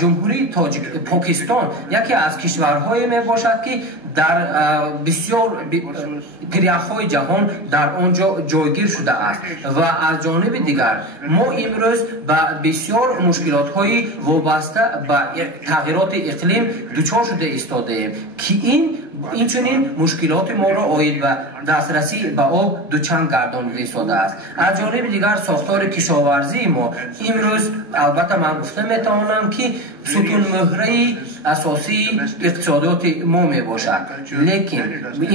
ҷумҳурии покистон яке аз кишварҳое мебошад ки дар бисёр пиряхҳои ҷаҳон дар он ҷо ҷойгир шудааст ва аз ҷониби дигар мо имрӯз ба бисёр мушкилотҳои вобаста ба тағйироти иқлим дучор шуда истодаем ки инчунин мушкилоти моро оид ба дастрасӣ ба об дучанд гардонида истодааст. аз ҷониби дигар сохтори кишоварзии мо имрӯз албатта ман гуфта метавонам ки сутунмӯҳраи асосии иқтисодиёти мо мебошад, лекин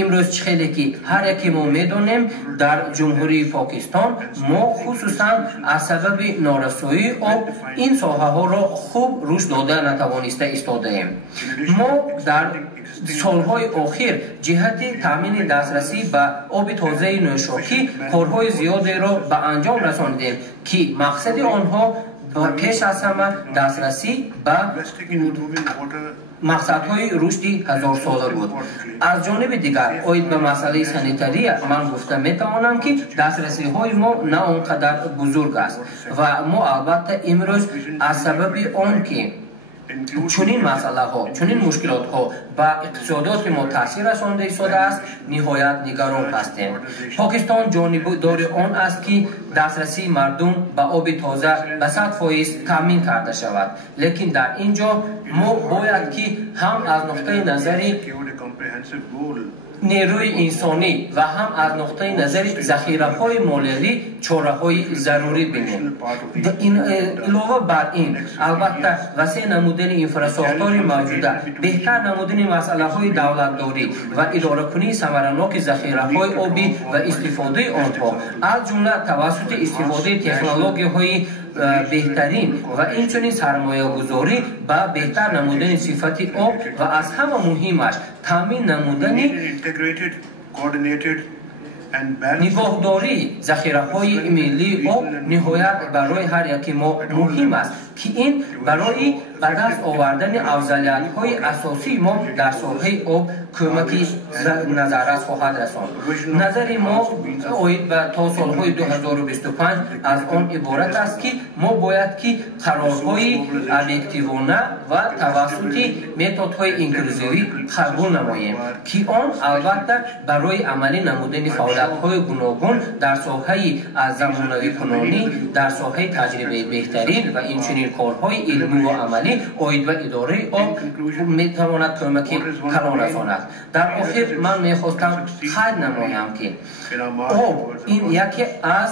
имрӯз чӣ хеле ки ҳар яке мо медонем дар ҷумҳурии покистон мо хусусан аз сабаби норасоии об ин соҳаҳоро хуб рушд дода натавониста истодаем. мо дар солҳои охир ҷиҳати таъмини дастрасӣ ба оби тозаи нӯшокӣ корҳои зиёдеро ба анҷом расонидем ки мақсади онҳо пеш аз ҳама дастрасӣ ба мақсадҳои рушди ҳазорсола буд. аз ҷониби дигар оид ба масъалаи санитария ман гуфта метавонам ки дастрасиҳои мо на он қадар бузург аст ва мо албатта имрӯз аз сабаби он ки чунин масъалаҳо чунин мушкилотҳо ба иқтисодиёти мо таъсир расонида истодааст ниҳоят нигарон ҳастем. покистон ҷонибдори он аст ки дастрасии мардум ба оби тоза ба 100% таъмин карда шавад, лекин дар ин ҷо мо бояд ки ҳам аз нуқтаи назари нерӯи инсонӣ ва ҳам аз нуқтаи назари захираҳои молиявӣ чораҳои зарурӣ бинем. илова бар ин албатта васеъ намудани инфрасохтори мавҷуда, беҳтар намудани масъалаҳои давлатдорӣ ва идоракунии самараноки захираҳои обӣ ва истифодаи онҳо аз ҷумла тавассути истифодаи технологияҳои беҳтарин ва инчунин сармоягузорӣ ба беҳтар намудани сифати об ва аз ҳама муҳимаш таъмин намудани нигоҳдории захираҳои миллии об ниҳоят барои ҳар яки мо муҳим аст ки ин барои ба даст овардани афзалиятҳои асосии мо дар соҳаи об кӯмаки назаррас хоҳад расонд. назари мо оид ба то солҳои 2025 аз он иборат аст ки мо бояд ки қарорҳои объективона ва тавассути методҳои инклюзивӣ қабул намоем ки он албатта барои амалӣ намудани фаъолиятҳои гуногун дар соҳаи аз замонавикунонӣ дар соҳаи таҷрибаи беҳтарин ва инчунин корҳои илмӣ ва амалӣ оид ба идораи об метавонад кӯмаки калон расонад. дар охир ман мехостам қайд намоям ки об ин яке аз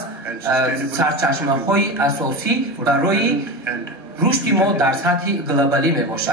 сарчашмаҳои асосӣ барои рушди мо дар сатҳи глобалӣ мебошад.